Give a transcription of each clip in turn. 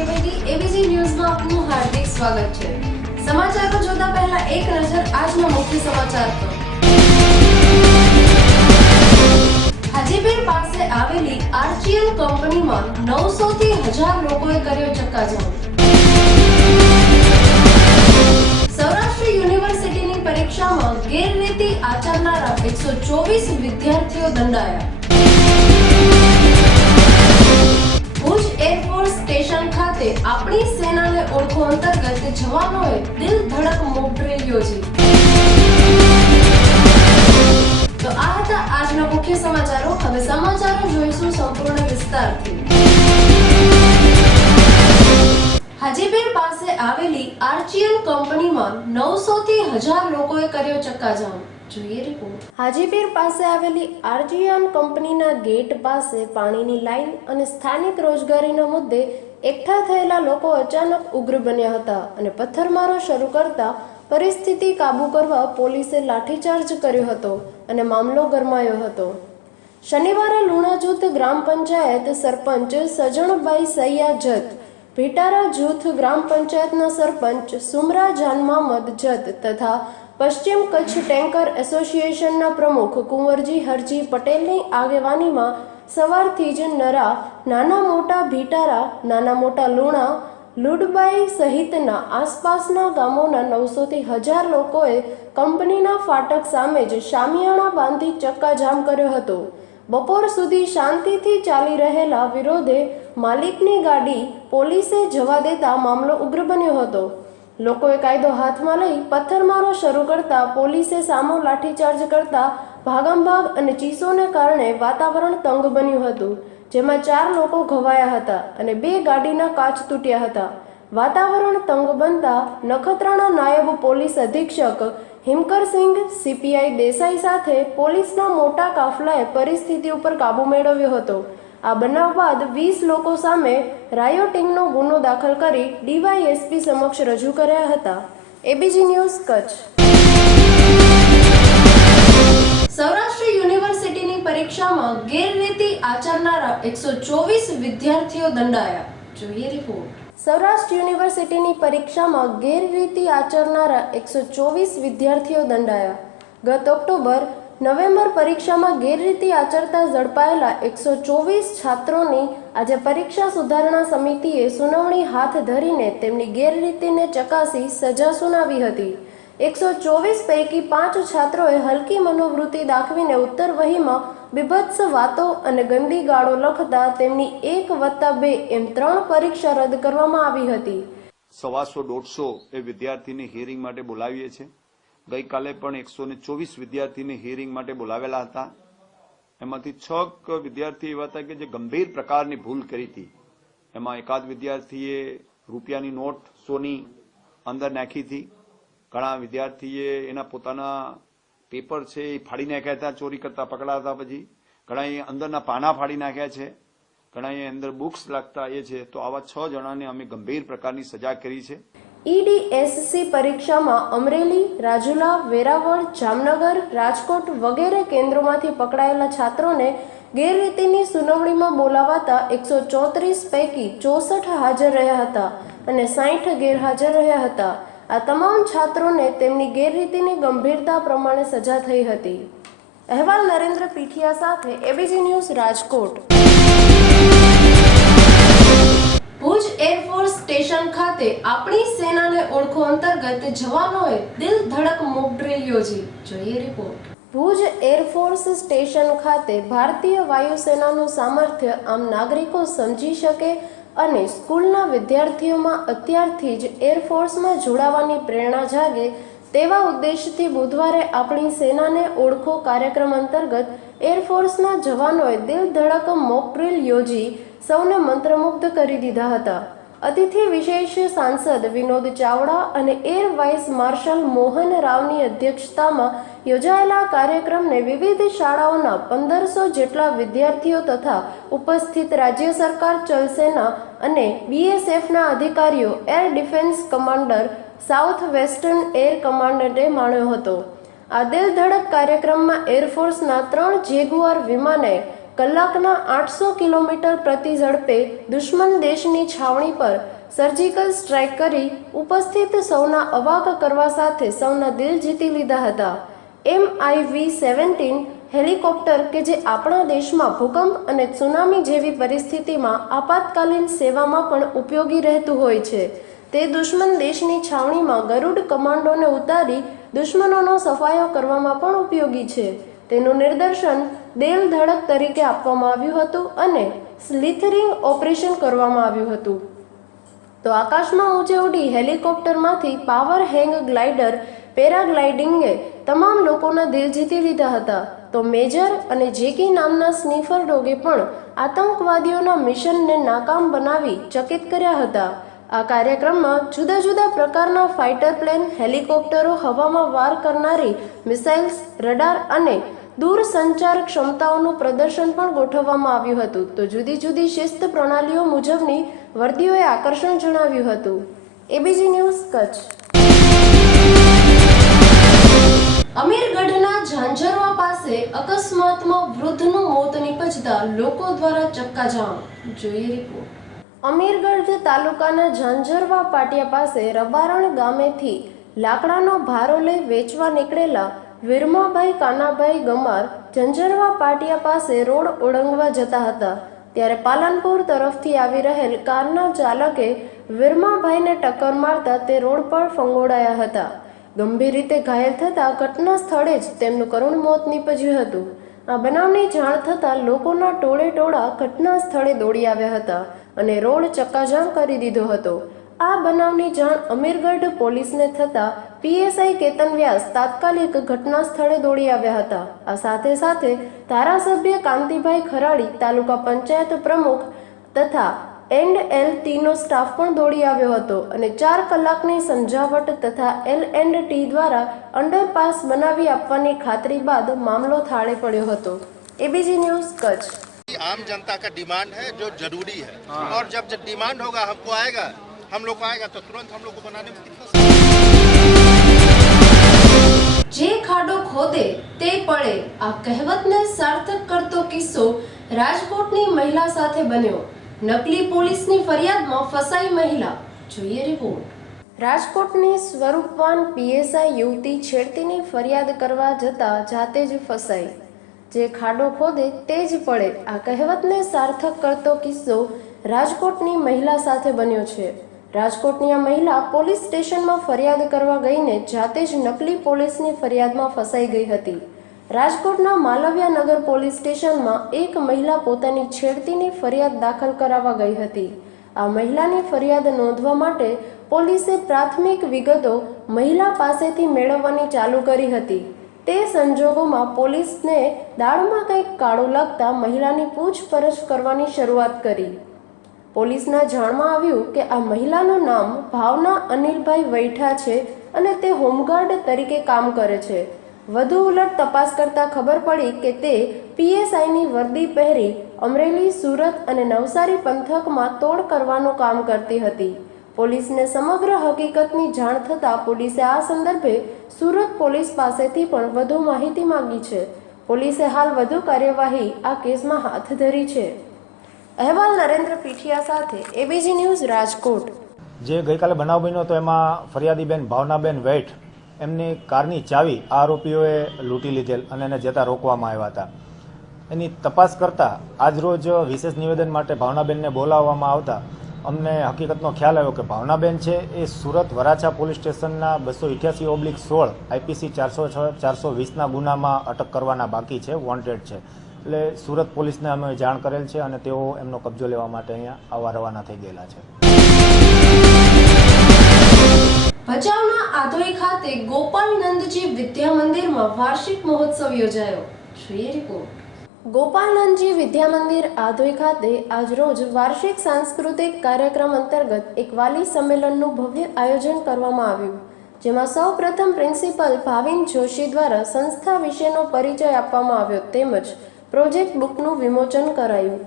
Trivedi ABG ન્યૂઝમાં આપનું હાર્દિક સ્વાગત છે। સમાચારો જોતા પહેલા એક નજર આજના મુખ્ય સમાચાર પર। હાજીપીર પાસે આવેલી આરજીએલ કંપનીમાં 900 થી 1000 લોકોએ કર્યો ચક્કાજામ। સૌરાષ્ટ્ર યુનિવર્સિટીની પરીક્ષામાં ગેરરીતિ આચરનારા 124 વિદ્યાર્થીઓ દંડાયા। ભુજ એરફોર્સ સ્ટેશન ખાતે આપણી સેનાને ઓળખો અંતર્ગત જવાનોએ દિલ ધડક મોક ડ્રીલ યોજી। તો આ હતા આજના મુખ્ય સમાચારો। હવે સમાચારો જોઈશું સંપૂર્ણ વિસ્તારથી। હાજીપીર પાસે આવેલી આરજીએલ કંપનીમાં 900 થી 1000 લોકોએ કર્યો ચક્કાજામ। જોઈએ રિપોર્ટ। હાજીપીર પાસે આવેલી આરજીએલ કંપનીના ગેટ પાસે પાણીની લાઈન અને સ્થાનિક રોજગારીના મુદ્દે એકઠા થયેલા લોકો અચાનક ઉગ્ર બન્યા હતા અને પથ્થરમારો શરૂ કરતા પરિસ્થિતિ કાબૂ કરવા પોલીસે લાઠીચાર્જ કર્યો હતો અને મામલો ગરમાયો હતો। શનિવારે લુણા જૂથ ગ્રામ પંચાયત સરપંચ સજણભાઈ સૈયા જત, ભીટારા જૂથ ગ્રામ પંચાયતના સરપંચ સુમરા જાન મહમદ જત તથા પશ્ચિમ કચ્છ ટેન્કર એસોસિએશનના પ્રમુખ કુંવરજી હરજી પટેલની આગેવાનીમાં સવારથી જ નરા, નાના મોટા ભીટારા, નાના મોટા લુણા, લુડબાઈ સહિતના આસપાસના ગામોના 900 થી 1000 લોકોએ કંપનીના ફાટક સામે જ શામિયાણા બાંધી ચક્કાજામ કર્યો હતો। બપોર સુધી શાંતિથી ચાલી રહેલા વિરોધે માલિકની ગાડી પોલીસે જવા દેતા મામલો ઉગ્ર બન્યો હતો। લોકોએ કાયદો હાથમાં લઈ પથ્થરમારો શરૂ કરતા પોલીસે સામો લાઠીચાર્જ કરતા ભાગમભાગ અને ચીસોને કારણે વાતાવરણ તંગ બન્યું હતું, જેમાં 4 લોકો ઘવાયા હતા અને 2 ગાડીના કાચ તૂટ્યા હતા। વાતાવરણ તંગ બનતા નખત્રાણા નાયબ પોલીસ અધિક્ષક હિમકરસિંહ સીપીઆઈ દેસાઈ સાથે પોલીસના મોટા કાફલાએ પરિસ્થિતિ ઉપર કાબુ મેળવ્યો હતો। આ બનાવ બાદ 20 લોકો સામે રાયોટિંગનો ગુનો દાખલ કરી ડીવાયએસપી સમક્ષ રજૂ કર્યા હતા। ABG news Kutch. સૌરાષ્ટ્ર યુનિવર્સિટીની પરીક્ષામાં ગેરરીતિ આચરનારા 124 વિદ્યાર્થીઓ દંડાયા। જોઈએ રિપોર્ટ। સૌરાષ્ટ્ર યુનિવર્સિટીની પરીક્ષામાં ગેરરીતિ આચરનારા 124 વિદ્યાર્થીઓ દંડાયા। ગત ઓક્ટોબર નવેમ્બર પરીક્ષામાં ગેરરીતિ આચરતા ઝડપાયેલા 124 છાત્રોની આજે પરીક્ષા સુધારણા સમિતિએ સુનાવણી હાથ ધરીને તેમની ગેરરીતિને ચકાસી સજા સુનાવી હતી। 124 પૈકી 5 છાત્રોએ હલકી મનોવૃત્તિ દાખવીને ઉત્તર વહીમાં બીભત્સ વાતો અને ગંદી ગાળો લખતા તેમની 1+2 એમ 3 પરીક્ષા રદ કરવામાં આવી હતી। 125-150 એ વિદ્યાર્થીને હિયરિંગ માટે બોલાવીએ છીએ। ગઈકાલે પણ 124 વિદ્યાર્થીને હિયરિંગ માટે બોલાવેલા હતા। એમાંથી 6 વિદ્યાર્થી એવા હતા કે જે ગંભીર પ્રકારની ભૂલ કરી હતી। એમાં એકાદ વિદ્યાર્થીએ રૂપિયાની નોટ સોની અંદર નાખી હતી। ઘણા વિદ્યાર્થીએ એના પોતાના પેપર છે એ ફાડી નાખ્યા હતા ચોરી કરતા પકડાતા। પછી ઘણાએ અંદરના પાના ફાડી નાખ્યા છે, ઘણાએ અંદર બુક્સ લાગતા એ છે। તો આવા 6 જણાને અમે ગંભીર પ્રકારની સજા કરી છે। ઈડીએસસી પરીક્ષામાં અમરેલી, રાજુલા, વેરાવળ, જામનગર, રાજકોટ વગેરે કેન્દ્રોમાંથી પકડાયેલા છાત્રોને ગેરરીતિની સુનાવણીમાં બોલાવાતા 134 પૈકી 64 હાજર રહ્યા હતા અને 60 ગેરહાજર રહ્યા હતા। આ તમામ છાત્રોને તેમની ગેરરીતિની ગંભીરતા પ્રમાણે સજા થઈ હતી। અહેવાલ નરેન્દ્ર પીઠિયા સાથે ABG news Rajkot. Bhuj air force station ખાતે આપણી સેનાને ઓળખો અંતર્ગત જવાનોએ દિલ ધડક મોક ડ્રીલ યોજી। જોઈએ રિપોર્ટ। ભુજ એરફોર્સ સ્ટેશન ખાતે ભારતીય વાયુસેનાનું સામર્થ્ય આમ નાગરિકો સમજી શકે અને સ્કૂલના વિદ્યાર્થીઓમાં અત્યારથી જ એરફોર્સમાં જોડાવાની પ્રેરણા જાગે તેવા ઉદ્દેશથી બુધવારે આપણી સેનાને ઓળખો કાર્યક્રમ અંતર્ગત એરફોર્સના જવાનોએ દિલ ધડક મોક ડ્રીલ યોજી સૌને મંત્રમુગ્ધ કરી દીધા હતા। અતિથિ વિશેષ સાંસદ વિનોદ ચાવડા અને એર વાઇસ માર્શલ મોહન રાવની અધ્યક્ષતામાં યોજાયેલા કાર્યક્રમને વિવિધ શાળાઓના 1500 જેટલા વિદ્યાર્થીઓ તથા ઉપસ્થિત રાજ્ય સરકાર, ચલસેના અને બીએસએફના અધિકારીઓ, air defence commander, south western air કમાન્ડન્ટે માણ્યો હતો। આ દિલ ધડક કાર્યક્રમમાં એરફોર્સના 3 જેગુઆર વિમાને કલાકના 800 કિલોમીટર પ્રતિ ઝડપે દુશ્મન દેશની છાવણી પર સર્જિકલ સ્ટ્રાઇક કરી ઉપસ્થિત સૌના અવાક કરવા સાથે સૌના દિલ જીતી લીધા હતા. MiV-17 હેલિકોપ્ટર કે જે આપણા દેશમાં ભૂકંપ અને ત્સુનામી જેવી પરિસ્થિતિમાં આપાતકાલીન સેવામાં પણ ઉપયોગી રહેતું હોય છે, તે દુશ્મન દેશની છાવણીમાં ગરુડ કમાન્ડોને ઉતારી દુશ્મનોનો સફાયો કરવામાં પણ ઉપયોગી છે. તેનું નિદર્શન દેલ ધડક તરીકે આપવામાં આવ્યું હતું અને સ્લીથરિંગ ઓપરેશન કરવામાં આવ્યું હતું. તો આકાશમાં ઊંચે ઉડી હેલિકોપ્ટરમાંથી પાવર હેંગ ગ્લાઇડર પેરાગ્લાઇડિંગે તમામ લોકોના દિલ જીતી લીધા હતા. તો મેજર અને જેકી નામના સ્નીફર ડોગે પણ આતંકવાદીઓના મિશનને નાકામ બનાવી ચકિત કર્યા હતા. આ કાર્યક્રમમાં જુદા જુદા પ્રકારના ફાઇટર પ્લેન, હેલિકોપ્ટરો, હવામાં વાર કરનારી મિસાઇલ્સ, રડાર અને દૂરસંચાર ક્ષમતાઓનું પ્રદર્શન પણ ગોઠવવામાં આવ્યું હતું. તો જુદી જુદી શિસ્ત પ્રણાલીઓ મુજબની વર્દીઓએ આકર્ષણ જણાવ્યું હતું. ABG news Kutch. અમીરગઢના ઝાંઝરવા પાસે અકસ્માતમાં વૃદ્ધનું મોત નીપજતા લોકો દ્વારા ચક્કાજામ. જોઈએ રિપોર્ટ. અમીરગઢ તાલુકાના ઝાંઝરવા પાટિયા પાસે રબારણ ગામેથી લાકડાનો ભારો લઈ વેચવા નીકળેલા વીરમાભાઈ કાનાભાઈ ગમાર ઝંઝરવા પાટિયા પાસે રોડ ઓળંગવા જતા હતા, ત્યારે પાલનપુર તરફથી આવી રહેલ કારના ચાલકે વીરમાભાઈને ટક્કર મારતા તે રોડ પર ફંગોળાયા હતા. ગંભીર રીતે ઘાયલ થતા ઘટના સ્થળે જ તેમનું કરુણ મોત નીપજ્યું હતું. આ બનાવની જાણ થતાં લોકોના ટોળે ટોળા ઘટના સ્થળે દોડી આવ્યા હતા અને રોડ ચક્કાજામ કરી દીધો હતો. આ બનાવની જાણ અમીરગઢ પોલીસને થતાં પીએસઆઈ કેતન વ્યાસ તાત્કાલિક ઘટના સ્થળે દોડી આવ્યા હતા. આ સાથે સાથે ધારાસભ્ય કાંતિભાઈ ખરાડી, તાલુકા પંચાયત પ્રમુખ તથા L&Tનો સ્ટાફ પણ દોડી આવ્યો હતો અને 4 કલાકની સમજાવટ તથા L&T દ્વારા અંડરપાસ બનાવી આપવાની ખાતરી બાદ મામલો થાળે પડ્યો હતો. ABG news Kutch. आम जनता का डिमांड है जो जरूरी है और जब डिमांड होगा हमको आएगा, हम लोग को आएगा तो तुरंत हम लोग को बनाने में दिक्कत. જે ખાડો ખોદે તે પડે, આ કહેવતને સાર્થક કરતો કિસ્સો રાજકોટની મહિલા સાથે બન્યો. નકલી પોલીસની ફરિયાદમાં ફસાઈ મહિલા. જોઈએ રિપોર્ટ. રાજકોટની સ્વરૂપવાન પીએસઆઈ યુવતી છેડતીની ફરિયાદ કરવા જતા જાતે જ ફસાઈ. જે ખાડો ખોદે તે જ પડે, આ કહેવતને સાર્થક કરતો કિસ્સો રાજકોટની મહિલા સાથે બન્યો છે. રાજકોટની આ મહિલા પોલીસ સ્ટેશનમાં ફરિયાદ કરવા ગઈને જાતે જ નકલી પોલીસની ફરિયાદમાં ફસાઈ ગઈ હતી. રાજકોટના માલવ્યા નગર પોલીસ સ્ટેશનમાં એક મહિલા પોતાની છેડતીની ફરિયાદ દાખલ કરાવવા ગઈ હતી. આ મહિલાની ફરિયાદ નોંધવા માટે પોલીસે પ્રાથમિક વિગતો મહિલા પાસેથી મેળવવાની ચાલુ કરી હતી. તે સંજોગોમાં પોલીસને દાળમાં કંઈક કાળું લાગતા મહિલાની પૂછપરછ કરવાની શરૂઆત કરી. પોલીસના જાણમાં આવ્યું કે આ મહિલાનું નામ ભાવના અનિલભાઈ વૈઠા છે અને તે હોમગાર્ડ તરીકે કામ કરે છે. વધુ ઉલટ તપાસ કરતા ખબર પડી કે તે પીએસઆઈની વર્દી પહેરી અમરેલી, સુરત અને નવસારી પંથકમાં તોડ કરવાનું કામ કરતી હતી. પોલીસને સમગ્ર હકીકતની જાણ થતાં પોલીસે આ સંદર્ભે સુરત પોલીસ પાસેથી પણ વધુ માહિતી માંગી છે. પોલીસે હાલ વધુ કાર્યવાહી આ કેસમાં હાથ ધરી છે. અહેવાલ નરેન્દ્ર પીઠિયા સાથે એબીજી ન્યૂઝ રાજકોટ. જે ગઈકાલે બનાવ બન્યો તો એમાં ફરિયાદીબેન ભાવનાબેન વૈઠ એમની કારની ચાવી આરોપીઓએ લૂંટી લીધેલ અને એને જતા રોકવામાં આવ્યા હતા. એની તપાસ કરતા આજરોજ વિશેષ નિવેદન માટે ભાવનાબેનને બોલાવવામાં આવતા અમને હકીકતનો ખ્યાલ આવ્યો કે ભાવનાબેન છે એ સુરત વરાછા પોલીસ સ્ટેશનના 288/16 આઈપીસી 420ના ગુનામાં અટક કરવાના બાકી છે, વોન્ટેડ છે. એટલે સુરત પોલીસને અમે જાણ કરેલ છે અને તેઓ એમનો કબજો લેવા માટે અહીંયા આવવા રવાના થઈ ગયેલા છે. ભચાઉના આધોઈ ખાતે ગોપાલનંદજી વિદ્યા મંદિરમાં વાર્ષિક મહોત્સવ યોજાયો. જોઈએ રિપોર્ટ. ગોપાલનંદજી વિદ્યા મંદિર આધોઈ ખાતે આજરોજ વાર્ષિક સાંસ્કૃતિક કાર્યક્રમ અંતર્ગત એક વાલી સંમેલનનું ભવ્ય આયોજન કરવામાં આવ્યું, જેમાં સૌ પ્રથમ પ્રિન્સિપલ ભાવિન જોશી દ્વારા સંસ્થા વિશેનો પરિચય આપવામાં આવ્યો તેમજ પ્રોજેક્ટ બુકનું વિમોચન કરાયું.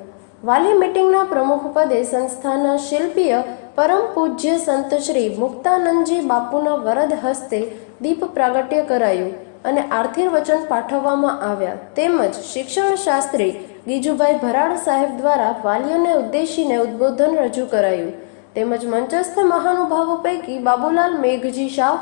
વાલી મીટિંગના પ્રમુખ પદે સંસ્થાના શિલ્પીય પરમ પૂજ્ય સંત શ્રી મુક્તાનંદજી બાપુના વરદ હસ્તે દીપ પ્રાગટ્ય કરાયું. અને આશીર્વચન પાઠવવામાં આવ્યા. તેમજ શિક્ષણ શાસ્ત્રી ગીજુભાઈ ભરાડ સાહેબ દ્વારા વાલીઓને ઉદ્દેશીને ઉદ્બોધન રજૂ કરાયું. તેમજ મંચસ્થ મહાનુભાવો પૈકી બાબુલાલ મેઘજી શાહ,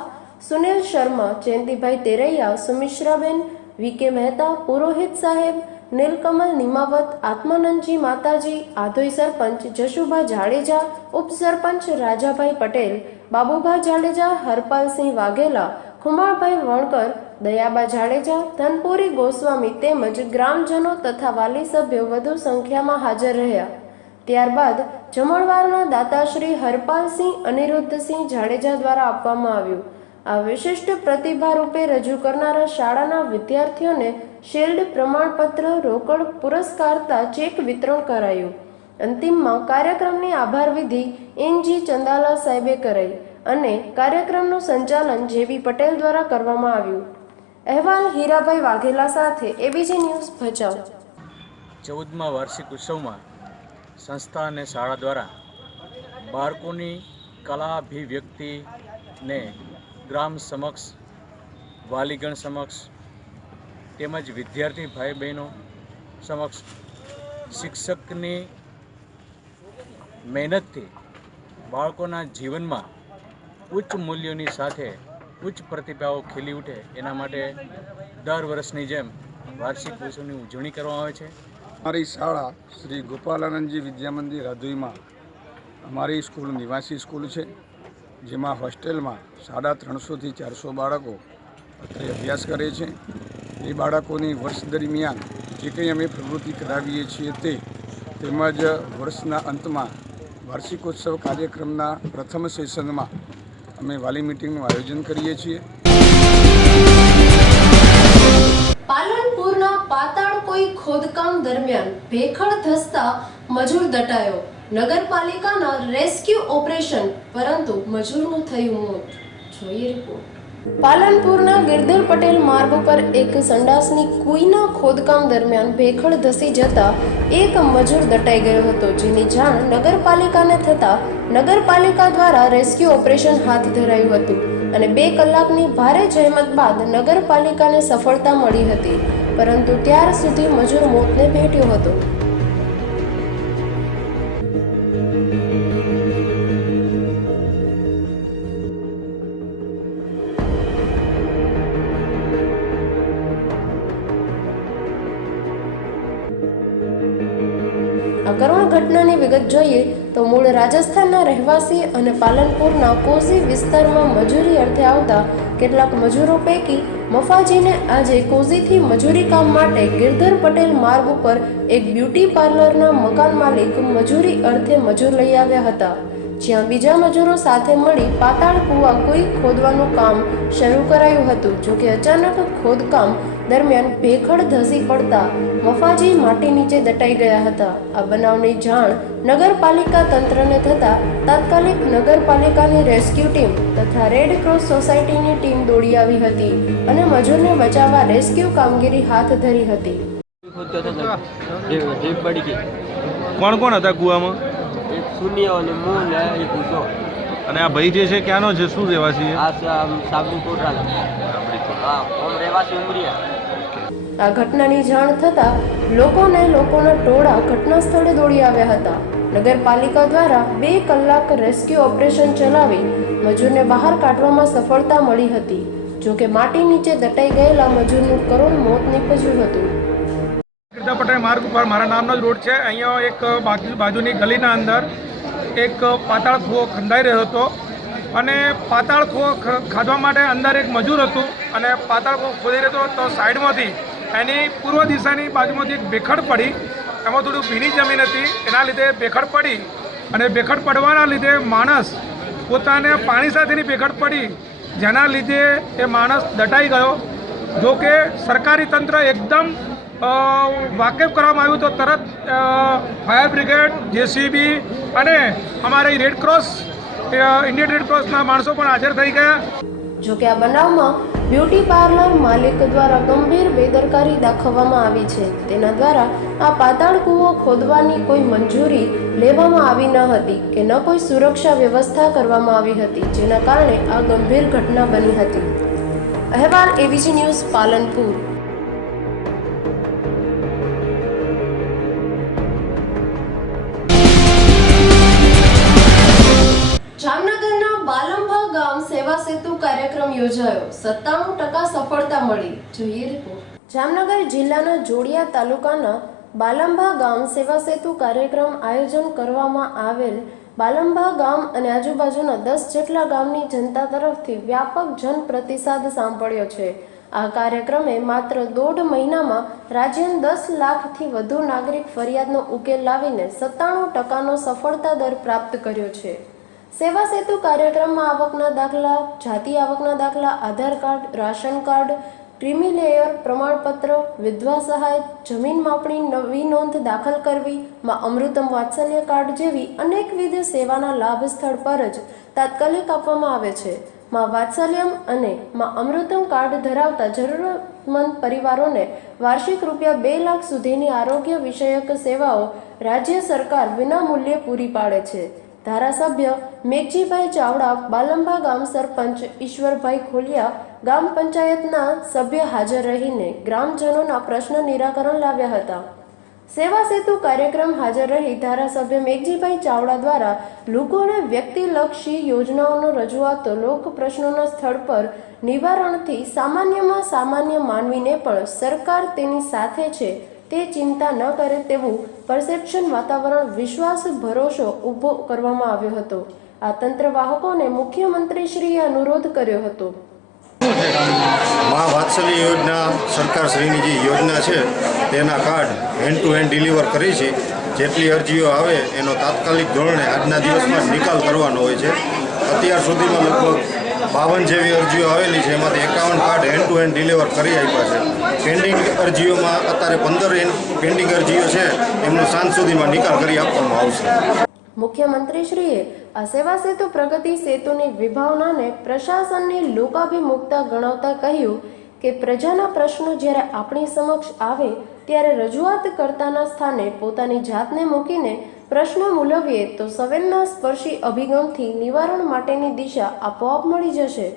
સુનિલ શર્મા, જયંતિભાઈ તેરૈયા, સુમિશ્રાબેન, વી.કે. મહેતા, પુરોહિત સાહેબ, નીલકમલ નિમાવત, આત્માનંદજી માતાજી, આધોઈ સરપંચ જશુભા જાડેજા, ઉપસરપંચ રાજાભાઈ પટેલ, બાબુભા જાડેજા, હરપાલસિંહ વાઘેલા, ખુમાળભાઈ વણકર, દયાબા જાડેજા, ધનપુરી ગોસ્વામી તેમજ ગ્રામજનો તથા વાલી સભ્યો વધુ સંખ્યામાં હાજર રહ્યા. ત્યારબાદ જમણવારના દાતાશ્રી હરપાલસિંહ અનિરુદ્ધસિંહ જાડેજા દ્વારા આપવામાં આવ્યું. આ વિશિષ્ટ પ્રતિભા રૂપે રજૂ કરનારા શાળાના વિદ્યાર્થીઓને શિલ્ડ, પ્રમાણપત્ર, રોકડ પુરસ્કારતા ચેક વિતરણ કરાયું. અંતિમમાં કાર્યક્રમની આભાર વિધિ એનજી ચંદાલા સાહેબે કરાઈ અને કાર્યક્રમનું સંચાલન જેવી પટેલ દ્વારા કરવામાં આવ્યું. અહેવાલ હીરાભાઈ વાઘેલા સાથે એબીજી ન્યૂઝ ભચાઉ. 14મા વાર્ષિક ઉત્સવમાં સંસ્થા અને શાળા દ્વારા બાળકોની કલાભિવ્યક્તિને ગ્રામ સમક્ષ, વાલીગણ સમક્ષ તેમજ વિદ્યાર્થી ભાઈ બહેનો સમક્ષ શિક્ષકની મહેનતથી બાળકોના જીવનમાં ઉચ્ચ મૂલ્યોની સાથે ઉચ્ચ પ્રતિભાઓ ખીલી ઉઠે એના માટે દર વર્ષની જેમ વાર્ષિક ઉત્સવની ઉજવણી કરવામાં આવે છે. અમારી શાળા શ્રી ગોપાલાનંદજી વિદ્યા મંદિર હરદોઈમાં અમારી સ્કૂલ નિવાસી સ્કૂલ છે, જેમાં હોસ્ટેલમાં 350થી 400 બાળકો અત્રે અભ્યાસ કરે છે. એ બાળકોની વર્ષ દરમિયાન જે કંઈ અમે પ્રવૃત્તિ કરાવીએ છીએ તેમજ વર્ષના અંતમાં વાર્ષિકોત્સવ કાર્યક્રમના પ્રથમ સેશનમાં અમે વાલી મિટિંગનું આયોજન કરીએ છીએ. પાલનપુરના પાતાળકોઈ ખોદકામ દરમિયાન ભેખડ ધસતા મજૂર દટાયો. નગરપાલિકાના રેસ્ક્યુ ઓપરેશન, પરંતુ મજૂરનું થયું મોત. જોઈએ રિપોર્ટ. પાલનપુરના ગિરધર પટેલ માર્ગ પર એક સંડાસની કુઈના ખોદકામ દરમિયાન ભેખડ ધસી જતા એક મજૂર દટાઈ ગયો હતો, જેની જાણ નગરપાલિકાને થતા નગરપાલિકા દ્વારા રેસ્ક્યુ ઓપરેશન હાથ ધરાયું હતું અને 2 કલાકની ભારે જહેમત બાદ નગરપાલિકાને સફળતા મળી હતી, પરંતુ ત્યાર સુધી મજૂર મોતને ભેટ્યો હતો. આ કરુણ ઘટનાની વિગત જોઈએ તો મૂળ રાજસ્થાનના રહેવાસી અને પાલનપુરના કોઝી વિસ્તારમાં મજૂરી અર્થે આવતા કેટલાક મજૂરો પૈકી મફાજીને આજે કોઝીથી મજૂરી કામ માટે ગિરધર પટેલ માર્ગ ઉપર એક બ્યુટી પાર્લરના મકાન માલિક મજૂરી અર્થે મજૂર લઈ આવ્યા હતા, જ્યાં બીજા મજૂરો સાથે મળી પાતાળ કુવા કુઈ ખોદવાનું કામ શરૂ કરાયું હતું. જોકે અચાનક ખોદકામ દરમિયાન ભેખડ ધસી પડતા મફાજી માટી નીચે દટાઈ ગયા હતા. આ બનાવની જાણ નગરપાલિકા તંત્રને થતા તાત્કાલિક નગરપાલિકાની રેસ્ક્યુ ટીમ તથા રેડ ક્રોસ સોસાયટીની ટીમ દોડી આવી હતી અને મજૂરને બચાવવા રેસ્ક્યુ કામગીરી હાથ ધરી હતી. કોણ કોણ હતા કુવામાં? એક શૂન્ય અને મૂળ ને એક ઊંચો. અને આ ભાઈ જે છે ક્યાંનો છે, શું રહેવાસી છે? આ સાબરી કોટરાનો. હા, ઓમ રહેવાસી ઉમરિયા. આ ઘટનાની જાણ થતાં લોકોના ટોળા ઘટના સ્થળે દોડી આવ્યા હતા. નગરપાલિકા દ્વારા 2 કલાક રેસ્ક્યુ ઓપરેશન ચલાવી મજૂરને બહાર કાઢવામાં સફળતા મળી હતી. જોકે માટી નીચે દટાઈ ગયેલા મજૂરનું કરુણ મોત નીપજ્યું હતું. ગિરધર પટેલ માર્ગ ઉપર મારા નામનો જ રોડ છે. અહીંયા એક બાજુની ગલીના અંદર એક પાતાળ કૂવો ખંડાઈ રહ્યો હતો અને પાતાળ કૂવો ખાધવા માટે અંદર એક મજૂર હતું અને પાતાળ કૂવો ખોદી રહ્યો હતો. તો સાઈડમાંથી એની પૂર્વ દિશાની બાજુમાંથી એક ભેખડ પડી. એમાં થોડું ભીની જમીન હતી, એના લીધે ભેખડ પડી અને ભેખડ પડવાના લીધે માણસ પોતાને પાણી સાથેની ભેખડ પડી, જેના લીધે એ માણસ દટાઈ ગયો. જો કે સરકારી તંત્ર એકદમ વાકેફ કરવામાં આવ્યું તો તરત ફાયર બ્રિગેડ, જેસીબી અને અમારી રેડક્રોસ, ઇન્ડિયન રેડક્રોસના માણસો પણ હાજર થઈ ગયા. જોકે આ બનાવમાં બ્યુટી પાર્લર માલિક દ્વારા ગંભીર બેદરકારી દાખવવામાં આવી છે. તેના દ્વારા આ પાતાળ કૂવો ખોદવાની કોઈ મંજૂરી લેવામાં આવી ન હતી કે ન કોઈ સુરક્ષા વ્યવસ્થા કરવામાં આવી હતી, જેના કારણે આ ગંભીર ઘટના બની હતી. અહેવાલ એબીસી ન્યૂઝ પાલનપુર। જામનગરના બાલંભા ગામ સેવા સેતુ કાર્યક્રમ યોજાયો, 97% સફળતા મળી। જોઈએ રિપોર્ટ। જામનગર જિલ્લાના જોડિયા તાલુકાના બાલંભા ગામ સેવા સેતુ કાર્યક્રમ આયોજન કરવામાં આવેલ બાલંભા ગામ અને આજુબાજુના 10 જેટલા ગામની જનતા તરફથી વ્યાપક જન પ્રતિસાદ સાંપડ્યો છે। આ કાર્યક્રમે માત્ર 1.5 મહિનામાં રાજ્યના 10 લાખથી વધુ નાગરિક ફરિયાદનો ઉકેલ લાવીને 97%નો સફળતા દર પ્રાપ્ત કર્યો છે। સેવા સેતુ કાર્યક્રમમાં આવકના દાખલા, જાતિ આવકના દાખલા, Aadhaar card, ration card, creamy layer પ્રમાણપત્ર, વિધવા સહાય, જમીન માપણી નવી નોંધ દાખલ કરવી, માં અમૃતમ વાત્સલ્ય કાર્ડ જેવી અનેકવિધ સેવાના લાભ સ્થળ પર જ તાત્કાલિક આપવામાં આવે છે। માં વાત્સલ્યમ અને માં અમૃતમ કાર્ડ ધરાવતા જરૂરતમંદ પરિવારોને વાર્ષિક ₹2 લાખ સુધીની આરોગ્ય વિષયક સેવાઓ રાજ્ય સરકાર વિનામૂલ્યે પૂરી પાડે છે। ધારાસભ્ય મેઘજીભાઈ ચાવડા, બાલંભા ગામ સરપંચ ઈશ્વરભાઈ ખોલિયા, ગામ પંચાયતના સભ્ય હાજર રહીને ગ્રામજનોના પ્રશ્ન નિરાકરણ લાવ્યા હતા। સેવા સેતુ કાર્યક્રમ હાજર રહી ધારાસભ્ય મેઘજીભાઈ ચાવડા દ્વારા લોકોને વ્યક્તિલક્ષી યોજનાઓનો રજૂઆતો લોક પ્રશ્નોના સ્થળ પર નિવારણથી સામાન્યમાં સામાન્ય માનવીને પણ સરકાર તેની સાથે છે તે ચિંતા ન કરે તેવું પરસેપ્શન વાતાવરણ, વિશ્વાસ, ભરોસો ઊભો કરવામાં આવ્યો હતો। આ તંત્રવાહકોને મુખ્યમંત્રીશ્રીએ અનુરોધ કર્યો હતો। મા વાત્સલ્ય યોજના સરકારશ્રીની જે યોજના છે તેના card hand to hand deliver કરી છે। જેટલી અરજીઓ આવે એનો તાત્કાલિક ધોરણે આજના દિવસમાં જ નિકાલ કરવાનો હોય છે। અત્યાર સુધીમાં લગભગ 52 જેવી અરજીઓ આવેલી છે, એમાંથી 51 card hand to hand deliver કરી આપ્યા છે। પેન્ડિંગ અરજીઓમાં અત્યારે 15 પેન્ડિંગ અરજીઓ છે, એમનો સાંજ સુધીમાં નિકાલ કરી આપવામાં આવશે। મુખ્યમંત્રીશ્રીએ આ સેવા સેતુ પ્રગતિ સેતુની વિભાવનાને પ્રશાસનની લોકાભિમુખતા ગણાવતા કહ્યું કે પ્રજાના પ્રશ્નો જ્યારે આપણી સમક્ષ આવે ત્યારે રજૂઆત કરતાના સ્થાને પોતાની જાતને મૂકીને પ્રશ્ન મૂલવીએ તો સંવેદના સ્પર્શી અભિગમથી નિવારણ માટેની દિશા આપોઆપ મળી જશે।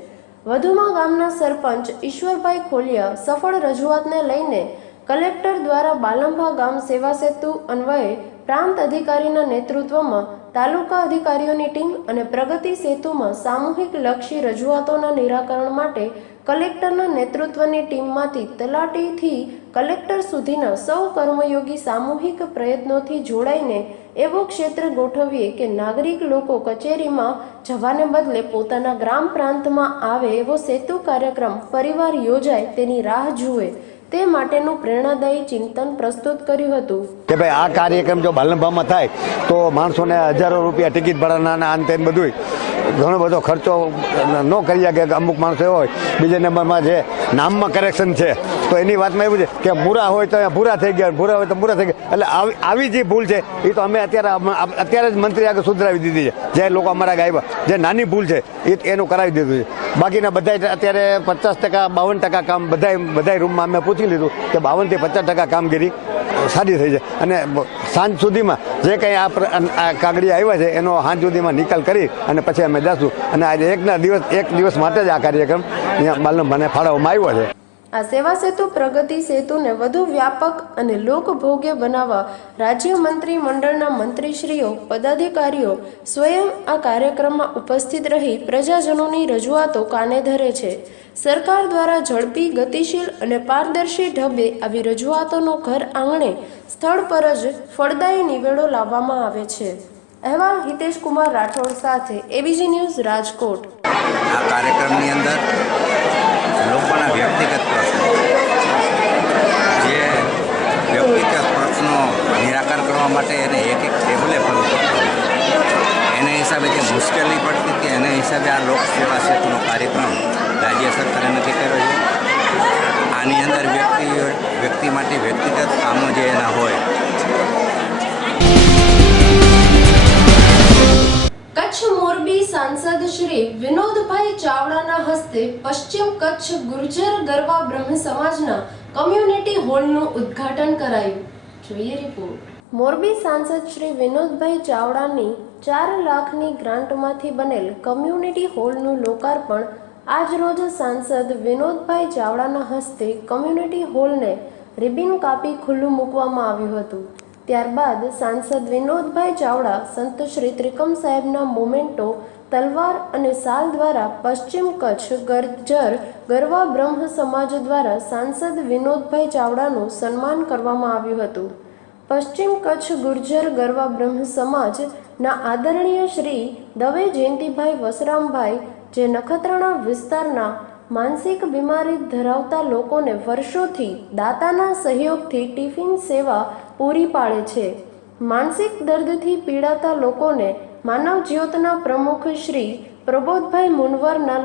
વધુમાં ગામના સરપંચ ઈશ્વરભાઈ ખોલિયા સફળ રજૂઆતને લઈને કલેક્ટર દ્વારા બાલંભા ગામ સેવા સેતુ અન્વયે પ્રાંત અધિકારીના નેતૃત્વમાં તાલુકા અધિકારીઓની ટીમ અને પ્રગતિ સેતુમાં સામૂહિક લક્ષી રજૂઆતોના નિરાકરણ માટે કલેક્ટરના નેતૃત્વની ટીમમાંથી તલાટીથી કલેક્ટર સુધીના સૌ કર્મયોગી સામૂહિક પ્રયત્નોથી જોડાઈને એવો ક્ષેત્ર ગોઠવીએ કે નાગરિક લોકો કચેરીમાં જવાને બદલે પોતાના ગ્રામ પ્રાંતમાં આવે એવો સેતુ કાર્યક્રમ પરિવાર યોજાય તેની રાહ જુએ તે માટેનું પ્રેરણાદાયી ચિંતન પ્રસ્તુત કર્યું હતું કે ભાઈ આ કાર્યક્રમ જો બાલંભામાં થાય તો માણસોને હજારો રૂપિયા ટિકિટ ભાડાના અંતે બધું ઘણો બધો ખર્ચો ન કરી શકે। અમુક માણસો એવો હોય બીજા નંબરમાં જે નામમાં કરેક્શન છે તો એની વાતમાં એવું છે કે ભૂરા હોય તો ભૂરા થઈ ગયા, ભૂરા હોય તો ભૂરા થઈ ગયા, એટલે આવી જે ભૂલ છે એ તો અમે અત્યારે જ મંત્રી આગળ સુધરાવી દીધી છે। જે લોકો અમારા આવ્યા જે નાની ભૂલ છે એનું કરાવી દીધું છે। બાકીના બધા અત્યારે 50%, 52% કામ બધા રૂમમાં અમે પૂછી લીધું કે 52 થી 50% કામગીરી સારી થઈ જાય અને સાંજ સુધીમાં જે કંઈ આ કાગળિયા આવ્યા છે એનો સાંજ સુધીમાં નિકાલ કરી અને પછી અમે જશું। અને આજે એક દિવસ માટે જ આ કાર્યક્રમ અહીંયા બાલંભાને ફાળવવામાં આવ્યો છે। આ સેવા સેતુ પ્રગતિ સેતુને વધુ વ્યાપક અને લોકભોગ્ય બનાવવા રાજ્ય મંત્રી મંડળના મંત્રીશ્રીઓ, પદાધિકારીઓ સ્વયં આ કાર્યક્રમમાં ઉપસ્થિત રહી પ્રજાજનોની રજૂઆતો કાને ધરે છે। સરકાર દ્વારા ઝડપી, ગતિશીલ અને પારદર્શી ઢબે આવી રજૂઆતોનો ઘર આંગણે સ્થળ પર જ ફળદાયી નિવેડો લાવવામાં આવે છે। અહેવાલ હિતેશ કુમાર રાઠોડ સાથે એબીસી ન્યૂઝ, રાજકોટ। આ કાર્યક્રમની અંદર લોકોના વ્યક્તિગત પ્રશ્નો, જે વ્યક્તિગત પ્રશ્નો નિરાકરણ કરવા માટે એને એક ટેબલે ફરવું પડતું, એના હિસાબે જે મુશ્કેલી પડતી હતી એના હિસાબે આ લોક સેવા સેતુનો કાર્યક્રમ રાજ્ય સરકારે નક્કી કર્યો છે। આની અંદર વ્યક્તિ માટે વ્યક્તિગત કામો જે એના હોય। કચ્છ મોરબી સાંસદ શ્રી વિનોદભાઈ ચાવડાના હસ્તે પશ્ચિમ કચ્છ ગુર્જર ગરવા બ્રહ્મ સમાજના કમ્યુનિટી હોલનું ઉદ્ઘાટન કરાયું। જોઈએ રિપોર્ટ। મોરબી સાંસદ શ્રી વિનોદભાઈ ચાવડાની 4 લાખની ગ્રાન્ટમાંથી બનેલ કમ્યુનિટી હોલનું લોકાર્પણ આજ રોજ સાંસદ વિનોદભાઈ ચાવડાના હસ્તે કમ્યુનિટી હોલને રિબિન કાપી ખુલ્લું મૂકવામાં આવ્યું હતું. ત્યારબાદ સાંસદ વિનોદભાઈ ચાવડા સંત શ્રી ત્રિકમ સાહેબના મોમેન્ટો, તલવાર અને સાલ દ્વારા પશ્ચિમ કચ્છ ગર્જર ગરવા બ્રહ્મ સમાજ દ્વારા સાંસદ વિનોદભાઈ ચાવડાનું સન્માન કરવામાં આવ્યું હતું. પશ્ચિમ કચ્છ ગુર્જર ગરવા બ્રહ્મ સમાજના આદરણીય શ્રી દવે જયંતિભાઈ વસરામભાઈ, જે નખત્રાણા વિસ્તારના માનસિક બીમારી ધરાવતા લોકોને વર્ષોથી દાતાના સહયોગથી ટિફિન સેવા પૂરી પાડે છે. માનસિક દર્દથી પીડાતા લોકોને માનવ જ્યોતના પ્રમુખ શ્રી પ્રબોધભાઈ મુનવરના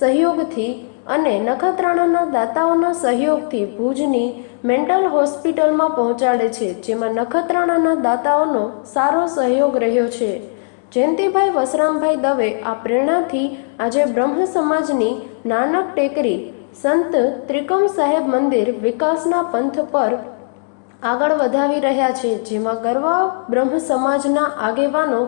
સહયોગથી અને નખત્રાણાના દાતાઓના સહયોગથી ભુજની મેન્ટલ હોસ્પિટલમાં પહોંચાડે છે, જેમાં નખત્રાણાના દાતાઓનો સારો સહયોગ રહ્યો છે. જયંતિભાઈ વસરામભાઈ દવે આ પ્રેરણાથી આજે બ્રહ્મ સમાજની નાનક ટેકરી સંત ત્રિકમ સાહેબ મંદિર વિકાસના પંથ પર આગળ વધાવી રહ્યા છે, જેમાં ગરવા બ્રહ્મ સમાજના આગેવાનો,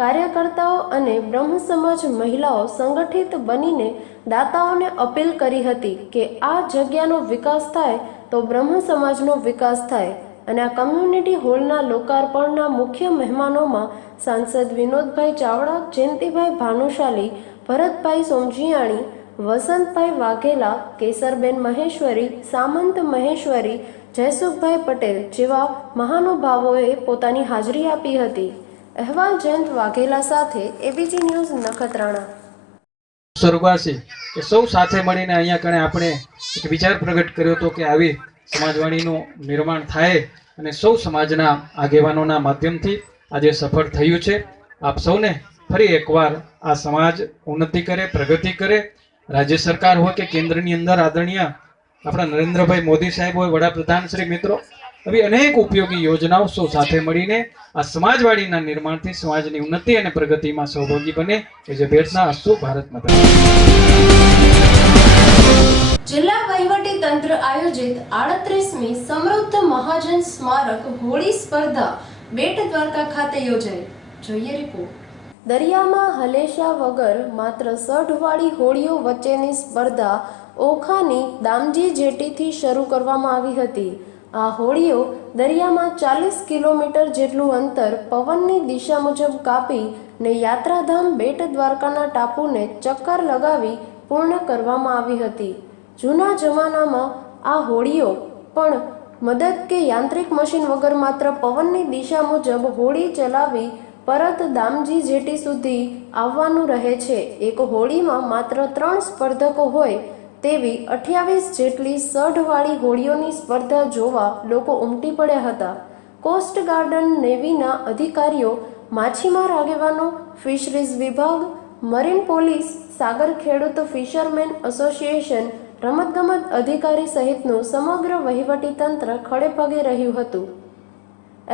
કાર્યકર્તાઓ અને બ્રહ્મ સમાજ મહિલાઓ સંગઠિત બનીને દાતાઓને અપીલ કરી હતી કે આ જગ્યાનો વિકાસ થાય તો બ્રહ્મ સમાજનો વિકાસ થાય. અને આ કમ્યુનિટી હોલના લોકાર્પણના મુખ્ય મહેમાનોમાં સાંસદ વિનોદભાઈ ચાવડા, જયંતિભાઈ ભાનુશાલી, ભરતભાઈ સોમજીયાણી, વસંતભાઈ વાઘેલા, કેસરબેન મહેશ્વરી, સામંત મહેશ્વરી, જયસુખભાઈ પટેલ જેવા મહાનુભાવોએ પોતાની હાજરી આપી હતી. અહેવાલ જયંત વાઘેલા સાથે એબીજી ન્યૂઝ નખત્રાણા. સ્વર્ગવાસી કે સૌ સાથે મળીને અહીંયા કણે આપણે એક વિચાર પ્રગટ કર્યો હતો કે આવી સમાજવાણીનું નિર્માણ થાય અને સૌ સમાજના આગેવાનોના માધ્યમથી આજે સફળ થયું છે. આપ સૌને ફરી એકવાર આ સમાજ ઉન્નતિ કરે, પ્રગતિ કરે. રાજ્ય સરકાર હોય કે કેન્દ્રની અંદર આદરણીય આપણા નરેન્દ્રભાઈ મોદી સાહેબ હોય, વડાપ્રધાન શ્રી, મિત્રો, આવી અનેક ઉપયોગી યોજનાઓ સૌ સાથે મળીને આ સમાજવાડીના નિર્માણથી સમાજની ઉન્નતિ અને પ્રગતિમાં સહભાગી બને એ જે ભેટના અસ્તુ. ભારત માતા. જિલ્લા વહીવટી તંત્ર આયોજિત 38મી સમૃદ્ધ મહાજન સ્મારક હોળી સ્પર્ધા બેટ દ્વારકા ખાતે યોજાઈ. જોઈએ રિપોર્ટ. દરિયામાં હલેશા વગર માત્ર સઢવાળી હોડીઓ વચ્ચેની સ્પર્ધા ઓખાની દામજી જેટીથી શરૂ કરવામાં આવી હતી. આ હોડીઓ દરિયામાં 40 કિલોમીટર જેટલું અંતર પવનની દિશા મુજબ કાપીને યાત્રાધામ બેટ દ્વારકાના ટાપુને ચક્કર લગાવી પૂર્ણ કરવામાં આવી હતી. જૂના જમાનામાં આ હોડીઓ પણ મદદ કે યાંત્રિક મશીન વગર માત્ર પવનની દિશા મુજબ હોડી ચલાવી પરત દામજી જેટી સુધી આવવાનું રહે છે. એક હોડીમાં માત્ર 3 સ્પર્ધકો હોય તેવી 28 જેટલી સઢવાળી હોડીઓની સ્પર્ધા જોવા લોકો ઉમટી પડ્યા હતા. કોસ્ટ ગાર્ડન, નેવીના અધિકારીઓ, માછીમાર આગેવાનો, ફિશરીઝ વિભાગ, મરીન પોલીસ, સાગર ખેડૂત ફિશરમેન એસોસિએશન, રમતગમત અધિકારી સહિતનું સમગ્ર વહીવટી તંત્ર ખડેપગે રહ્યું હતું.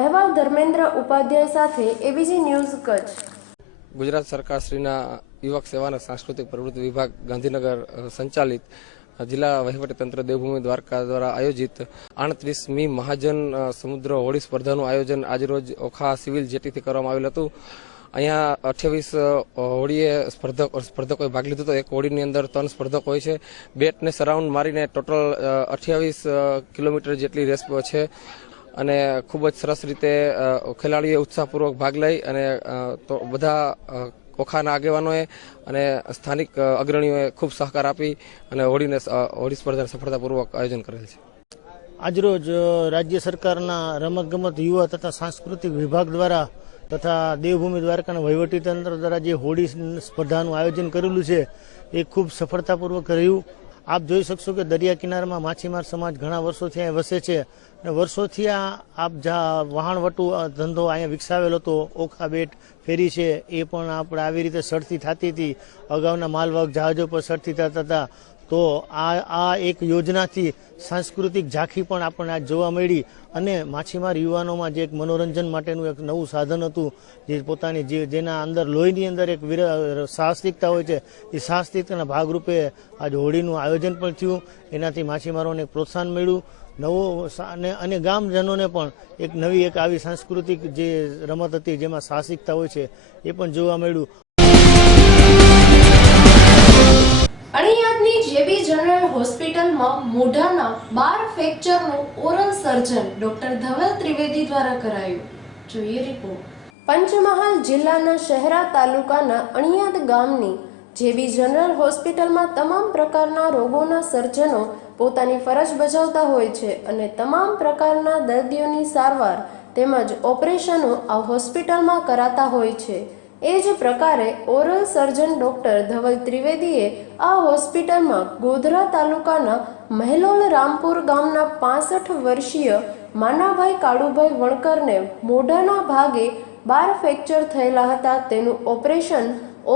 અહેવાલ ધર્મેન્દ્ર ઉપાધ્યાય સાથે એબીજી ન્યૂઝ કચ્છ. ગુજરાત સરકારશ્રીના યુવક સેવા અને સાંસ્કૃતિક પ્રવૃત્તિ વિભાગ ગાંધીનગર સંચાલિત જિલ્લા વહીવટીતંત્ર દેવભૂમિ દ્વારકા દ્વારા આયોજિત 38મી મહાજન સમુદ્ર હોળી સ્પર્ધાનું આયોજન આજરોજ ઓખા સિવિલ જેટીથી કરવામાં આવેલ હતું. અહીંયા 28 હોડીએ સ્પર્ધકોએ ભાગ લીધો હતો. એક હોડીની અંદર 3 સ્પર્ધકો હોય છે. બેટને સરાઉન્ડ મારીને ટોટલ 28 કિલોમીટર જેટલી રેસ છે અને ખૂબ જ સરસ રીતે ખેલાડીઓએ ઉત્સાહપૂર્વક ભાગ લઈ અને બધા ઓખાના આગેવાનોએ અને સ્થાનિક અગ્રણીઓએ ખૂબ સહકાર આપી અને હોડી સ્પર્ધાને સફળતાપૂર્વક આયોજન કરેલ છે. આજરોજ રાજ્ય સરકારના રમતગમત, યુવા તથા સાંસ્કૃતિક વિભાગ દ્વારા તથા દેવભૂમિ દ્વારકાના વહીવટીતંત્ર દ્વારા જે હોડી સ્પર્ધાનું આયોજન કરેલું છે એ ખૂબ સફળતાપૂર્વક રહ્યું. આપ જોઈ શકશો કે દરિયા કિનારામાં માછીમાર સમાજ ઘણા વર્ષોથી અહીંયા વસે છે અને વર્ષોથી આપ વહાણવટુ ધંધો અહીંયા વિકસાવેલો હતો. ઓખા બેટ ફેરી છે એ પણ આપણે આવી રીતે સડતી થતી હતી. અગાઉના માલવાહક જહાજો પર સડતી થતા હતા. તો આ એક યોજનાથી સાંસ્કૃતિક ઝાંખી પણ આપણને આજ જોવા મળી અને માછીમાર યુવાનોમાં જે એક મનોરંજન માટેનું એક નવું સાધન હતું, જે પોતાની જેના અંદર લોહીની અંદર એક સાહસિકતા હોય છે, એ સાહસિકતાના ભાગરૂપે આજ હોળીનું આયોજન પણ થયું. એનાથી માછીમારોને પ્રોત્સાહન મળ્યું નવું અને ગામજનોને પણ એક નવી એક આવી સાંસ્કૃતિક જે રમત હતી જેમાં સાહસિકતા હોય છે એ પણ જોવા મળ્યું. જનરલ હોસ્પિટલમાં મોઢાના 12 ફ્રેક્ચરનું oral surgeon doctor Dhaval Trivedi દ્વારા કરાયું. જોઈએ રિપોર્ટ. પંચમહાલ જિલ્લાના શહેરા તાલુકાના અણિયાદ ગામની જેબી જનરલ હોસ્પિટલમાં તમામ પ્રકારના રોગોના સર્જનો પોતાની ફરજ બજાવતા હોય છે અને તમામ પ્રકારના દર્દીઓની સારવાર તેમજ ઓપરેશનો આ હોસ્પિટલમાં કરાતા હોય છે. એ જ પ્રકારે ઓરલ સર્જન ડોક્ટર ધવલ ત્રિવેદીએ આ હોસ્પિટલમાં ગોધરા તાલુકાના મહેલોલ રામપુર ગામના 65 વર્ષીય માનાભાઈ કાળુભાઈ વણકરને મોઢાના ભાગે 12 ફ્રેક્ચર થયેલા હતા. તેનું operation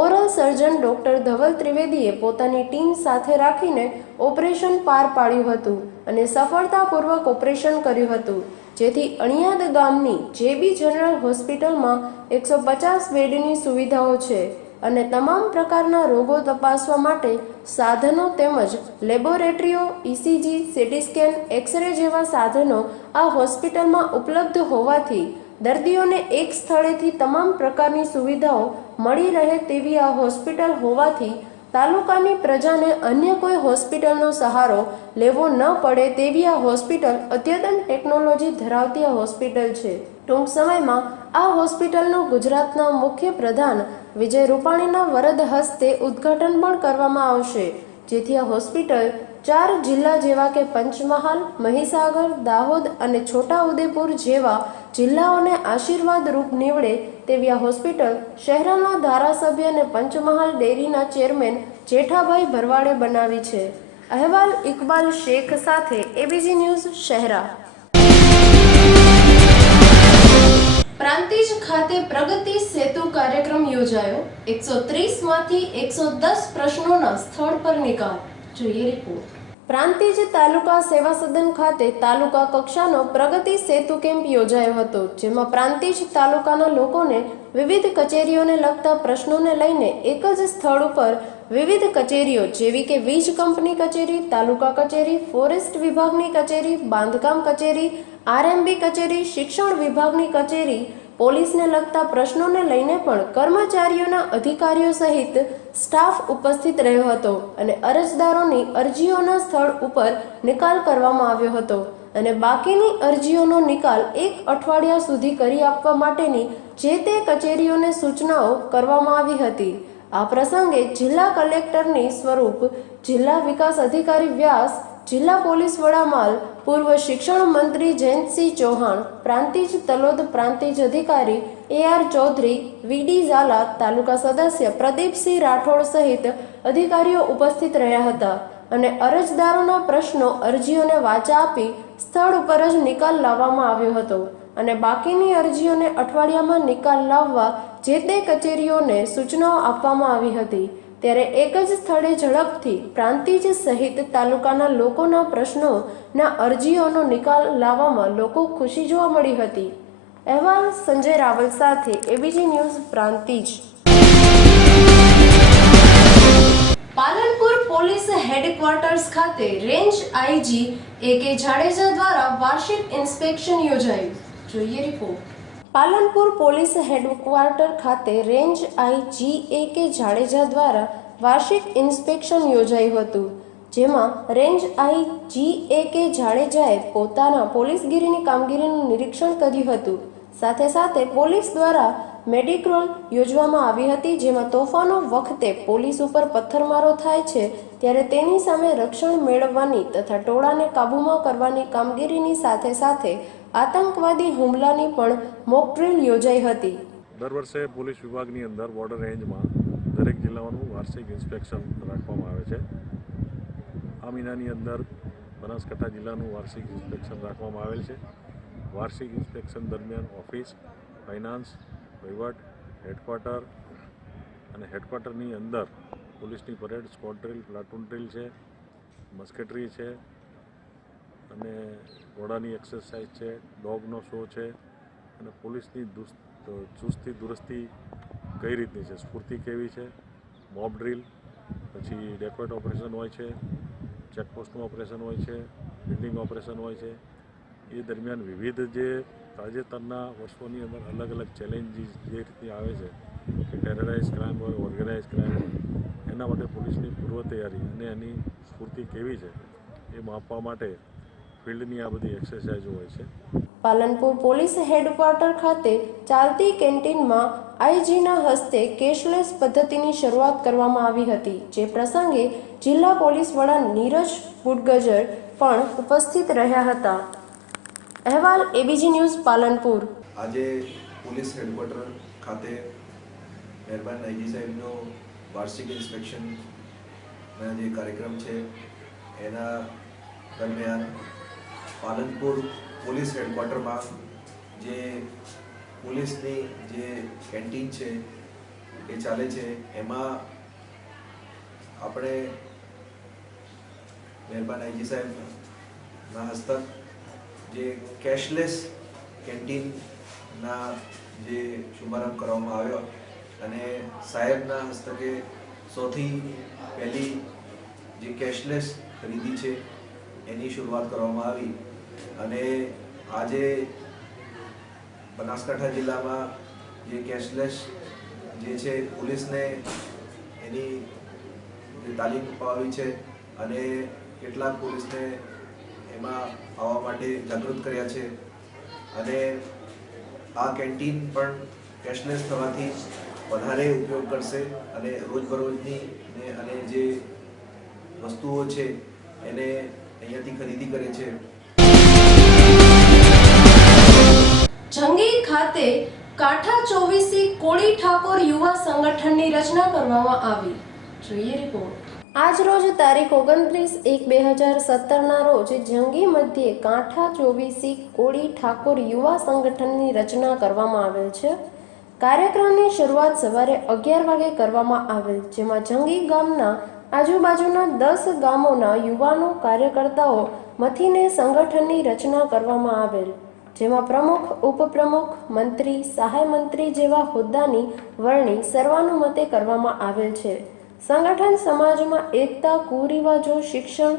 oral surgeon doctor Dhaval ત્રિવેદીએ પોતાની ટીમ સાથે રાખીને ઓપરેશન પાર પાડ્યું હતું અને સફળતાપૂર્વક ઓપરેશન કર્યું હતું, જેથી અણિયાદ ગામની જેબી જનરલ હોસ્પિટલમાં 150 બેડની સુવિધાઓ છે અને તમામ પ્રકારના રોગો તપાસવા માટે સાધનો તેમજ લેબોરેટરીઓ, ઇસીજી, સીટી સ્કેન, એક્સરે જેવા સાધનો આ હોસ્પિટલમાં ઉપલબ્ધ હોવાથી દર્દીઓને એક સ્થળેથી તમામ પ્રકારની સુવિધાઓ મળી રહે તેવી આ હોસ્પિટલ હોવાથી તાલુકાની પ્રજાને અન્ય કોઈ હોસ્પિટલનો સહારો લેવો ન પડે તેવી આ હોસ્પિટલ અદ્યતન ટેકનોલોજી ધરાવતી આ હોસ્પિટલ છે. ટૂંક સમયમાં આ હોસ્પિટલનું ગુજરાતના મુખ્ય પ્રધાન વિજય રૂપાણીના વરદ હસ્તે ઉદ્ઘાટન પણ કરવામાં આવશે, જેથી આ હોસ્પિટલ 4 જિલ્લા જેવા કે પંચમહાલ, મહીસાગર, દાહોદ અને છોટાઉદેપુર જેવા જિલ્લાઓને આશીર્વાદ રૂપ નીવડે તેવી આ હોસ્પિટલ શહેરના ધારાસભ્ય અને પંચમહાલ ડેરીના ચેરમેન જેઠાભાઈ ભરવાડે બનાવી છે. અહેવાલ ઇકબાલ શેખ સાથે એબીજી ન્યૂઝ શહેરા. પ્રાંતિજ ખાતે પ્રગતિ સેતુ કાર્યક્રમ યોજાયો. 130 માંથી 110 પ્રશ્નોના સ્થળ પર નિકાલ. જોઈએ રિપોર્ટ. પ્રાંતિજ તાલુકા સેવા સદન ખાતે તાલુકા કક્ષાનો પ્રગતિ સેતુ કેમ્પ યોજાયો હતો, જેમાં પ્રાંતિજ તાલુકાના લોકોને વિવિધ કચેરીઓને લગતા પ્રશ્નોને લઈને એક જ સ્થળ ઉપર વિવિધ કચેરીઓ જેવી કે વીજ કંપની કચેરી, તાલુકા કચેરી, ફોરેસ્ટ વિભાગની કચેરી, બાંધકામ કચેરી, આરએમબી કચેરી, શિક્ષણ વિભાગની કચેરી, પોલીસને લગતા પ્રશ્નોને લઈને પણ કર્મચારીઓના અધિકારીઓ સહિત સ્ટાફ ઉપસ્થિત રહ્યો હતો અને અરજદારોની અરજીઓના સ્થળ ઉપર નિકાલ કરવામાં આવ્યો હતો અને બાકીની અરજીઓનો નિકાલ 1 અઠવાડિયા સુધી કરી આપવા માટેની જે તે કચેરીઓને સૂચનાઓ કરવામાં આવી હતી. આ પ્રસંગે જિલ્લા કલેક્ટરની સ્વરૂપ, જિલ્લા વિકાસ અધિકારી વ્યાસ, જિલ્લા પોલીસ વડા માલ, પૂર્વ શિક્ષણ મંત્રી જયંતસિંહ ચૌહાણ, પ્રાંતિજ તલોદ પ્રાંતિજ અધિકારી AR ચૌધરી, VD ઝાલા, તાલુકા સદસ્ય પ્રદીપસિંહ રાઠોડ સહિત અધિકારીઓ ઉપસ્થિત રહ્યા હતા અને અરજદારોના પ્રશ્નો, અરજીઓને વાચા આપી સ્થળ ઉપર જ નિકાલ લાવવામાં આવ્યો હતો અને બાકીની અરજીઓને અઠવાડિયામાં નિકાલ લાવવા જે તે કચેરીઓને સૂચનાઓ આપવામાં આવી હતી. ત્યારે એક જ સ્થળે ઝડપથી પ્રાંતિજ સહિત તાલુકાના લોકોના પ્રશ્નોના અરજીઓનો નિકાલ લાવવામાં લોકો ખુશી જોવા મળી હતી. અહેવાલ સંજય રાવલ સાથે ABG news Prantij. Palanpur police headquarters ખાતે રેન્જ IG AK જાડેજા દ્વારા વાર્ષિક ઇન્સ્પેક્શન યોજાયું. જોઈએ રિપોર્ટ. પાલનપુર પોલીસ હેડક્વાર્ટર ખાતે રેન્જ IG AK જાડેજા દ્વારા વાર્ષિક ઇન્સ્પેક્શન યોજાયું હતું, જેમાં રેન્જ IG AK જાડેજાએ પોતાના પોલીસગીરીની કામગીરીનું નિરીક્ષણ કર્યું હતું. સાથે સાથે પોલીસ દ્વારા મેડિક્રોલ યોજવામાં આવી હતી, જેમાં તોફાનો વખતે પોલીસ ઉપર પથ્થરમારો થાય છે ત્યારે તેની સામે રક્ષણ મેળવવાની તથા ટોળાને કાબૂમાં કરવાની કામગીરીની સાથે સાથે આતંકવાદી હુમલાની પણ મોક ડ્રીલ યોજાઈ હતી. દર વર્ષે પોલીસ વિભાગની અંદર બોર્ડર રેન્જમાં દરેક જિલ્લાઓનું વાર્ષિક ઇન્સ્પેક્શન રાખવામાં આવે છે. આ મહિનાની અંદર બનાસકાંઠા જિલ્લાનું વાર્ષિક ઇન્સ્પેક્શન રાખવામાં આવેલ છે. વાર્ષિક ઇન્સ્પેક્શન દરમિયાન ઓફિસ, ફાઇનાન્સ, વહીવટ, હેડક્વાર્ટર અને હેડક્વાર્ટરની અંદર પોલીસની parade, squad drill, platoon drill છે, મસ્કેટરી છે અને ઘોડાની એક્સરસાઇઝ છે, ડોગનો શો છે અને પોલીસની ચુસ્તી દુરસ્તી કઈ રીતની છે, સ્ફૂર્તિ કેવી છે, મોબ ડ્રીલ, પછી ડેકોઇટ ઓપરેશન હોય છે, ચેકપોસ્ટનું ઓપરેશન હોય છે, બિલ્ડિંગ ઓપરેશન હોય છે. એ દરમિયાન વિવિધ જે તાજેતરના વર્ષોની અંદર અલગ અલગ ચેલેન્જીસ જે રીતે આવે છે કે ટેરરાઇઝ ક્રાઇમ હોય, ઓર્ગેનાઇઝ ક્રાઇમ હોય, એના માટે પોલીસની પૂર્વ તૈયારી અને એની સ્ફૂર્તિ કેવી છે એ માપવા માટે ફિલ્ડની આ બધી એક્સરસાઇઝો હોય છે. પાલનપુર પોલીસ હેડક્વાર્ટર ખાતે ચાલતી કેન્ટીનમાં આઈજીના હસ્તે કેશલેસ પદ્ધતિની શરૂઆત કરવામાં આવી હતી, જે પ્રસંગે જિલ્લા પોલીસ વડા નીરજ બુડગજર પણ ઉપસ્થિત રહ્યા હતા. અહેવાલ એબીજી ન્યૂઝ પાલનપુર. આજે પોલીસ હેડક્વાર્ટર ખાતે મહેરબાન આઈજી સાહેબનો વાર્ષિક ઇન્સ્પેક્શનના જે કાર્યક્રમ છે એના દરમિયાન પાલનપુર પોલીસ હેડક્વાર્ટરમાં જે પોલીસની જે કેન્ટીન છે એ ચાલે છે, એમાં આપણે મહેરબાન આઈજી સાહેબના હસ્તક જે કેશલેસ કેન્ટીનના જે શુભારંભ કરવામાં આવ્યો અને સાહેબના હસ્તકે સૌથી પહેલી જે કેશલેસ ખરીદી છે એની શરૂઆત કરવામાં આવી. અને આજે બનાસકાંઠા જિલ્લામાં જે કેશલેસ જે છે પોલીસને એની જે તાલીમ અપાવી છે અને કેટલાક પોલીસને એમાં આવવા માટે જાગૃત કર્યા છે. અને આ કેન્ટીન પણ કેશલેસ થવાથી વધારે ઉપયોગ કરશે અને રોજબરોજની અને જે વસ્તુઓ છે એને અહીંયાથી ખરીદી કરે છે. જંગી ખાતે કાંઠા ચોવીસી કોળી ઠાકોર યુવા સંગઠનની રચના કરવામાં આવી. જોઈએ રિપોર્ટ. આજ રોજ તારીખ 29/1/2017ના રોજ જંગી મધ્યે કાંઠા ચોવીસી કોળી ઠાકોર યુવા સંગઠનની રચના કરવામાં આવેલ છે. કાર્યક્રમની શરૂઆત સવારે 11 વાગે કરવામાં આવેલ, જેમાં જંગી ગામના આજુબાજુના 10 ગામોના યુવાનો કાર્યકર્તાઓ મથીને સંગઠનની રચના કરવામાં આવેલ, જેમાં પ્રમુખ, ઉપપ્રમુખ, મંત્રી, સહાય મંત્રી જેવા હોદ્દાની વરણી સર્વાનુમતે કરવામાં આવેલ છે. સંગઠન સમાજમાં એકતા, કુરિવાજો, શિક્ષણ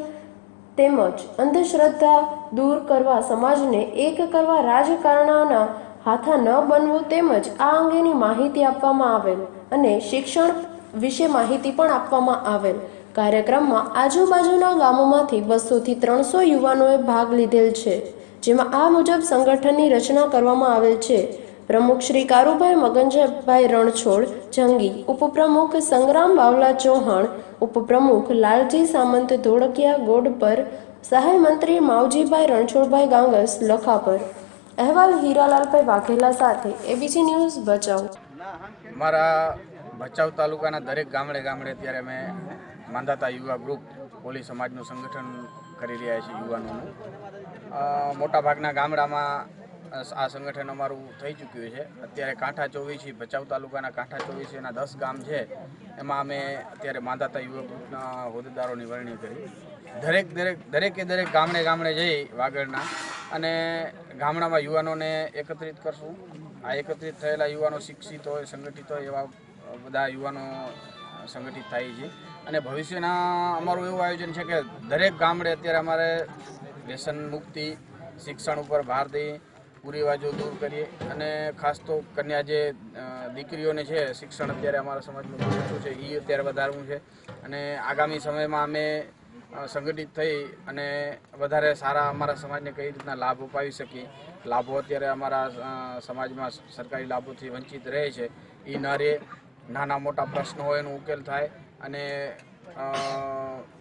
તેમજ અંધશ્રદ્ધા દૂર કરવા, સમાજને એક કરવા, રાજકારણના હાથા ન બનવું તેમજ આ અંગેની માહિતી આપવામાં આવેલ અને શિક્ષણ વિશે માહિતી પણ આપવામાં આવેલ. કાર્યક્રમમાં આજુબાજુના ગામોમાંથી 200 થી 300 યુવાનોએ ભાગ લીધેલ છે, જેમાં આ મુજબ સંગઠનની રચના કરવામાં આવેલ છે. પ્રમુખ શ્રી કારુભાઈ મગનભાઈ રણછોડ જંગી, ઉપપ્રમુખ સંગ્રામ બાવલા ચૌહાણ, ઉપપ્રમુખ લાલજી સામંત ધોળકિયા ગોડપર, સહાય મંત્રી માવજીભાઈ રણછોડભાઈ ગાંગસ લખાપર. અહેવાલ હીરાલાલભાઈ વાઘેલા સાથે એબીસી ન્યૂઝ ભચાઉ. મારા ભચાઉ તાલુકાના દરેક ગામડે અત્યારે અમે માંધાતા યુવા ગ્રુપ કોળી સમાજનું સંગઠન કરી રહ્યા છીએ યુવાનોનું. મોટાભાગના ગામડામાં આ સંગઠન અમારું થઈ ચૂક્યું છે. અત્યારે કાંઠા ચોવીસી ભચાઉ તાલુકાના કાંઠા ચોવીસીના 10 ગામ છે, એમાં અમે અત્યારે માંધાતા યુવા ગ્રુપના હોદ્દેદારોની વરણી કરી. દરેક ગામડે જઈ વાગડના અને ગામડામાં યુવાનોને એકત્રિત કરશું. આ એકત્રિત થયેલા યુવાનો શિક્ષિત હોય, સંગઠિત હોય એવા બધા યુવાનો સંગઠિત થાય છે. અને ભવિષ્યના અમારું એવું આયોજન છે કે દરેક ગામડે અત્યારે અમારે વ્યસન મુક્તિ, શિક્ષણ ઉપર ભાર દઈએ, કુરિવાજો દૂર કરીએ અને ખાસ તો કન્યા જે દીકરીઓને છે શિક્ષણ અત્યારે અમારા સમાજમાં ઓછું છે એ અત્યારે વધારવું છે. અને આગામી સમયમાં અમે સંગઠિત થઈ અને વધારે સારા અમારા સમાજને કઈ રીતના લાભ અપાવી શકીએ. લાભો અત્યારે અમારા સમાજમાં સરકારી લાભોથી વંચિત રહે છે, એ ન રહે. નાના મોટા પ્રશ્નો હોય એનો ઉકેલ થાય અને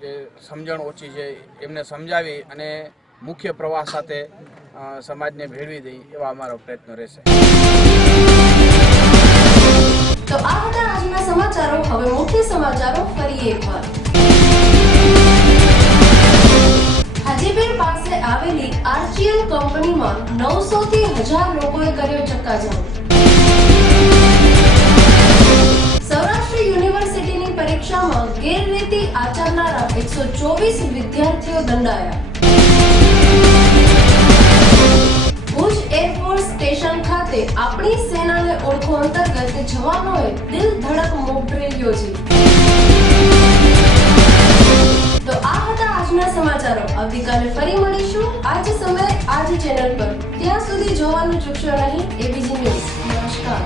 જે સમજણ ઓછી છે એમને સમજાવી અને મુખ્ય પ્રવાહ સાથે સમાજને ભેળવી દઈ એવા અમારો પ્રયત્ન રહેશે. તો આ હતા આજના સમાચારો. હવે મુખ્ય સમાચારો ફરી એકવાર. હાજીપીર પાસે આવેલી આરજીએલ કંપનીમાં 900 થી 1000 લોકોએ કર્યો ચક્કાજામ. સૌરાષ્ટ્ર યુનિવર્સિટીની પરીક્ષામાં ગેરરીતિ આચરનારા 124 વિદ્યાર્થીઓ દંડાયા. ભુજ એરફોર્સ સ્ટેશન ખાતે આપણી સેનાને ઓળખો અંતર્ગત જવાનોએ દિલ ધડક મોક ડ્રીલ યોજી. તો આ હતા આજના સમાચારો. આવતીકાલે ફરી મળીશું આ જ સમયે આ જ ચેનલ પર. ત્યાં સુધી જોવાનું ચૂકશો નહીં એબીજી ન્યૂઝ. નમસ્કાર.